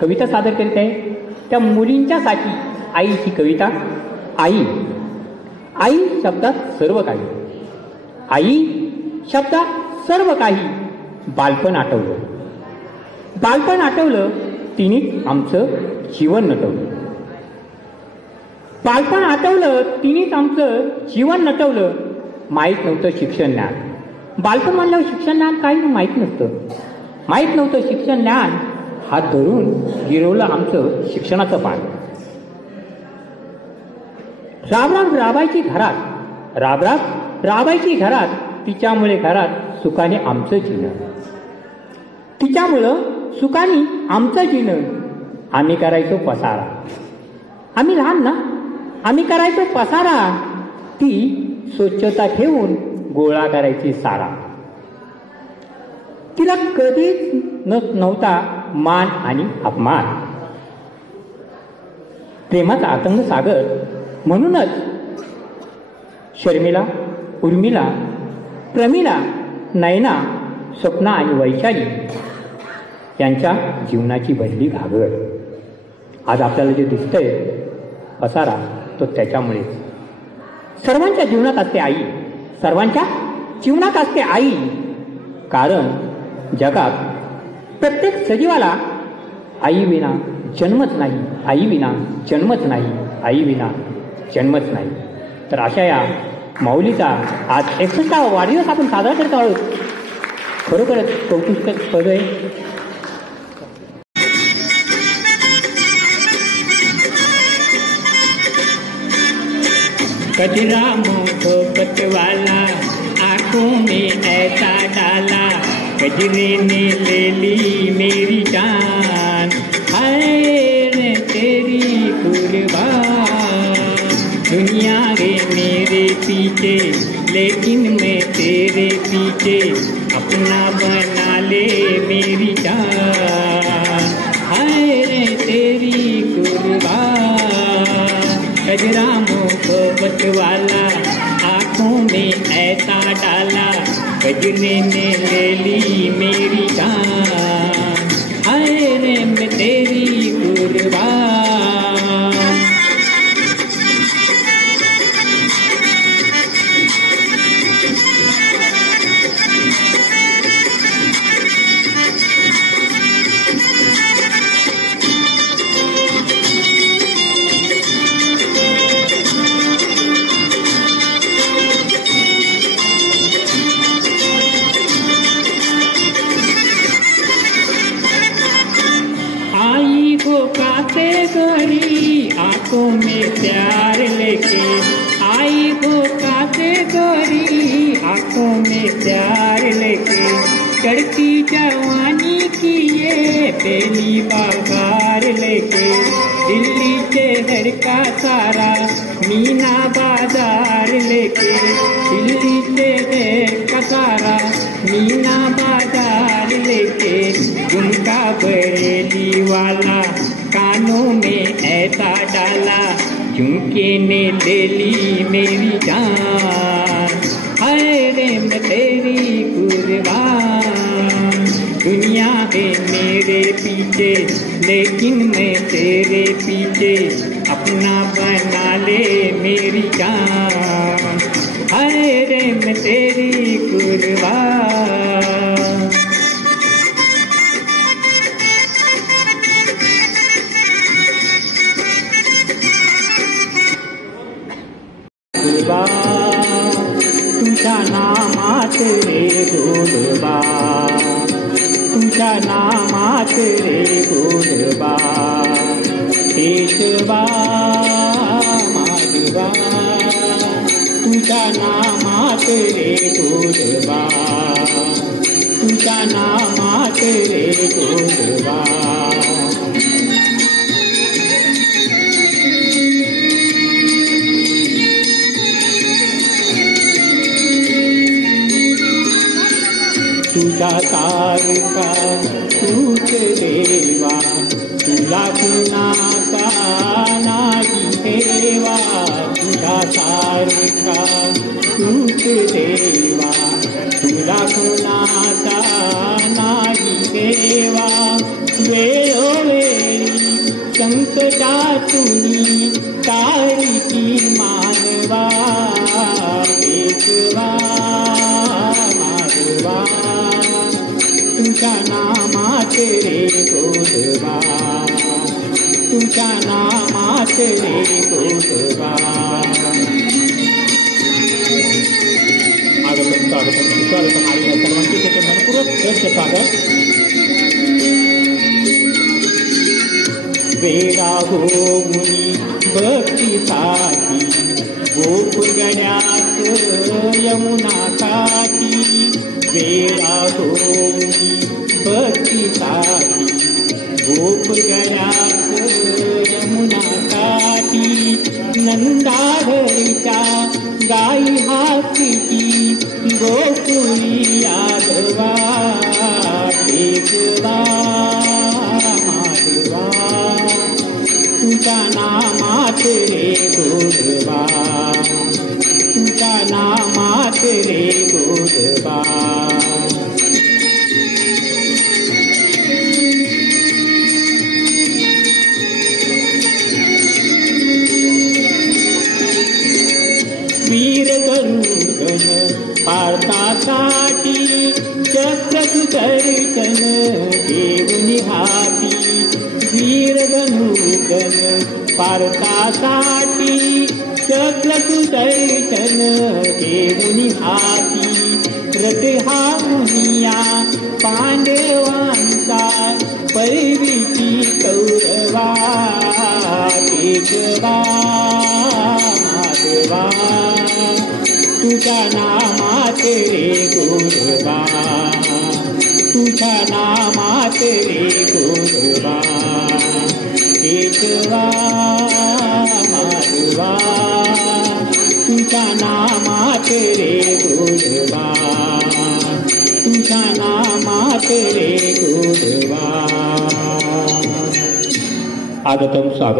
कविता सादर करीत आहे त्या मुलींच्यासाठी आईची कविता. आई. आई शब्दात सर्व काही. आई शब्दात सर्व काही. बालपण आठवलं. बालपण आठवलं तिनेच आमचं जीवन नटवलं. बालपण आठवलं तिनेच आमचं जीवन नटवलं. माहीत नव्हतं शिक्षण ज्ञान. बालपण म्हणल्यावर शिक्षण ज्ञान काही माहीत नसतं. माहीत नव्हतं शिक्षण ज्ञान. हात धरून गिरवलं आमचं शिक्षणाचं पान. राबराब राबायची घरात. राबराब राबायची घरात. तिच्यामुळे घरात सुखाने आमचं जीवन. तिच्यामुळं सुखाने आमचं जीवन. आम्ही करायचो पसारा. आम्ही लहान ना. आम्ही करायचो पसारा. ती स्वच्छता ठेवून गोळा करायची सारा. तिला कधीच नव्हता मान आणि अपमान. प्रेमाचा आतंक सागर. म्हणूनच शर्मिला, उर्मिला, प्रमिला, नयना, स्वप्ना आणि वैशाली यांच्या जीवनाची भरली घागर. आज आपल्याला जे दिसतंय पसारा तो त्याच्यामुळेच. सर्वांच्या जीवनात असते आई. सर्वांच्या जीवनात असते आई. कारण जगात प्रत्येक सजीवाला आई विना जन्मच नाही. आई विना जन्मच नाही. आई विना जन्मच नाही. तर अशा या माऊलीचा आज 61वा वाढदिवस आपण साजरा करत आहोत. खरोखरच कौतुकास्पद आहे. कजरा मोहब्बत वाला आंखों में ऐसा डाला, कजरे ने ले ली मेरी जान, हाय रे तेरी कुर्बान। दुनिया रे मेरे पीछे लेकिन मैं तेरे पीछे, अपना बना ले मेरी जान, हाय रे तेरी कुर्बान। कजरा मोहब्बत वाला आँखों में ऐसा डाला, कजरे ने ले ली मेरी जान, हाय रे मैं तेरी कुर्बान। गोरी आंखों में प्यार लेके आई हो, काते गोरी आंखों में प्यार लेके, चढ़ती जवानी की ये पहली बाजार लेके, दिल्ली शहर का सारा मीना बाजार लेके, दिल्ली शहर का सारा मीना बाजार लेके, झुमका बरेली वाला कानों में ऐसा डाला, झुमके ने ले ली मेरी जान, हाय रे मैं तेरी कुर्बान। दुनिया है मेरे पीछे लेकिन मैं तेरे पीछे, अपना बना ले मेरी जान, हाय रे मैं तेरी कुर्बान। तुझ्या नामात रे गोडबा, तुझ्या नामात रे गोडबा, केशवा माधवा, तुझ्या नामात रे गोडबा, तुझ्या नामात रे गोडबा। तुझा सारखा तूच देवा, तुला कुणाचा नाही ठेवा, तुझा सारखा तूच देवा, तुला कुणाचा नाही ठेवा। वेळोवेळी संकटातून तारीची मानवा, केशवा माधवा, तुझ्या नामात रे गोडबा, तुझ्या नामात रे गोडबा। स्वागतम स्वागतम स्वागतम आलेल्या सर्वांचे त्याचे मनपूर्वक श्रेष्ठ स्वागत। वेळा हो मुनी भक्तीसाठी, गोपगड्यात यमुना काठी, वेळा हो मुनी भक्तीसाठी, गोपगड्यात यमुना काठी, नंदाधरीच्या गाई हातीची, गोकुळी यादवा, केशवा माधवा, तुझ्या नामात रे गोडबा, तुझ्या नामात रे गोडबा। वीर गरुडन पार्थासाठी, चक्र सुदर्शन घेऊन हाती, वीर गरुडन पार्थासाठी, चक्र सुदर्शन घेऊन हाती, रथ हा मुनिया पांडवांचा, परवीची कौरवा, केशवा माधवा, तुझ्या नामात रे गोडबा, तुझ्या नामात रे गोडबा, केशवा माधवा, तुझ्या नामात रे गोडबा, तुझ्या नामात रे गोडबा। आगतम स्वागत।